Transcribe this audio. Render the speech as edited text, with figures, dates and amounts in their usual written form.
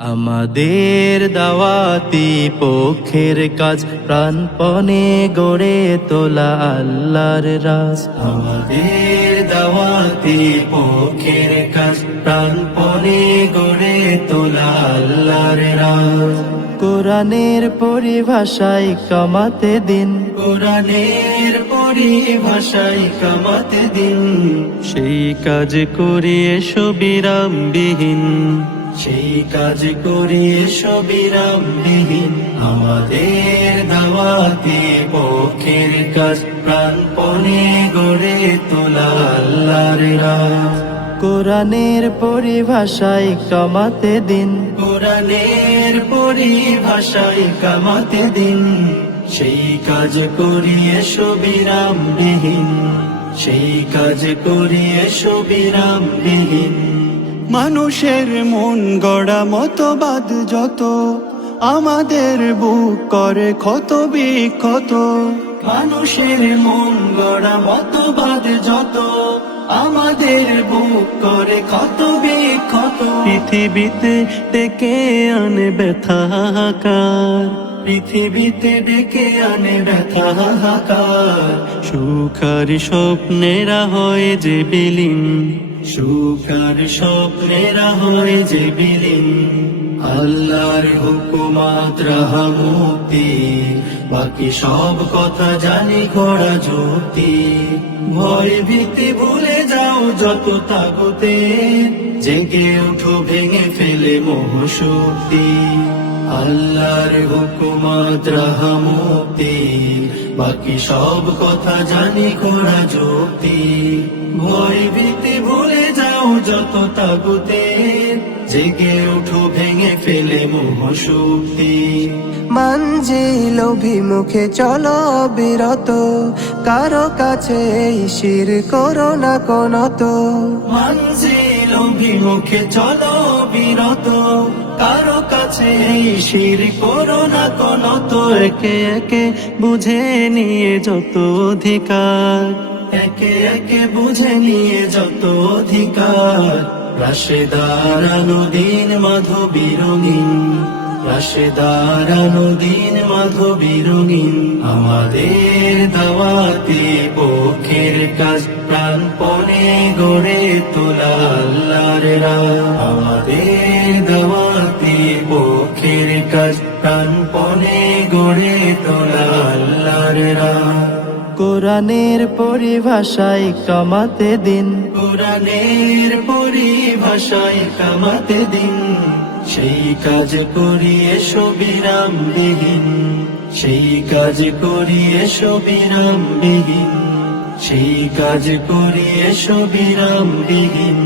আমাদের দাওয়াতি পক্ষের কাজ প্রাণপণে গড়ে তোলা আল্লাহর রাজ। আমাদের দাওয়াতি পক্ষের কাজ প্রাণপণে গড়ে তোলা আল্লাহর রাজ। কোরআনের পরিভাষায় কামাতে দিন, কোরআনের পরিভাষায় কামাতে দিন, সেই কাজ করি এসো বিরামবিহীন, সেই কাজ করি এসো বিরামবিহীন। আমাদের দাওয়াতি পক্ষের কাজ প্রাণপণে গড়ে তোলা আল্লাহর রাজ। কোরআনের পরিভাষায় কামাতে দিন, কোরআনের পরিভাষায় কামাতে দিন, সেই কাজ করি এসো বিরামবিহীন, সেই কাজ করি এসো বিরামবিহীন। মানুষের মন গড়া মতবাদ যত আমাদের বুক করে ক্ষত বিক্ষত। মানুষের মন গড়া মতবাদ যত আমাদের বুক করে ক্ষত বিক্ষত। পৃথিবীতে ডেকে আনে ব্যথা হাহাকার, পৃথিবীতে ডেকে আনে ব্যথা হাহাকার। সুখার স্বপ্নেরা হয় যে বিলীন, সুখার স্বপ্নেরা হয় যে বিলীন। আল্লাহর হুকুমাত রাহা মুক্তি, বাকি সব কথা জানি করা যুক্তি। ভয় ভীতি ভুলে যাও যত তাগুতে, জেগে উঠো ভেঙে ফেলে মোহ শক্তি। আল্লাহর হুকুমাত রাহা মুক্তি, বাকি সব কথা জানি করা যুক্তি। ভয় ভীতি ভুলে যাও যত তাগুতে, জেগে উঠো ভেঙে ফেলে মোহ শক্তি। মঞ্জিল অভিমুখে চলো বিরত, কারো কাছে এই শির করো না কোনত। মঞ্জিল অভিমুখে চলো বিরত, কারো কাছে এই শির করো না কোনত। একে একে বুঝে নিয়ে যত অধিকার, একে একে বুঝে নিয়ে যত অধিকার। রাশে দাঁড়ানো দিন মাধবী রঙিন, রাশে দাঁড়ানো দিন মাধবী রঙিন। আমাদের দাওয়াতি পক্ষের কাজ প্রাণপণে গড়ে তোলা আল্লাহর রাজ। আমাদের দাওয়াতি পক্ষের কাজ প্রাণপণে গড়ে তোলা আল্লাহর রাজ। কোরআনের পরিভাষায় কামাতে দিন, কোরআনের পরিভাষায় কামাতে দিন, সেই কাজ করি এসো বিরামবিহীন, সেই কাজ করি এসো বিরামবিহীন, সেই কাজ করি এসো বিরামবিহীন।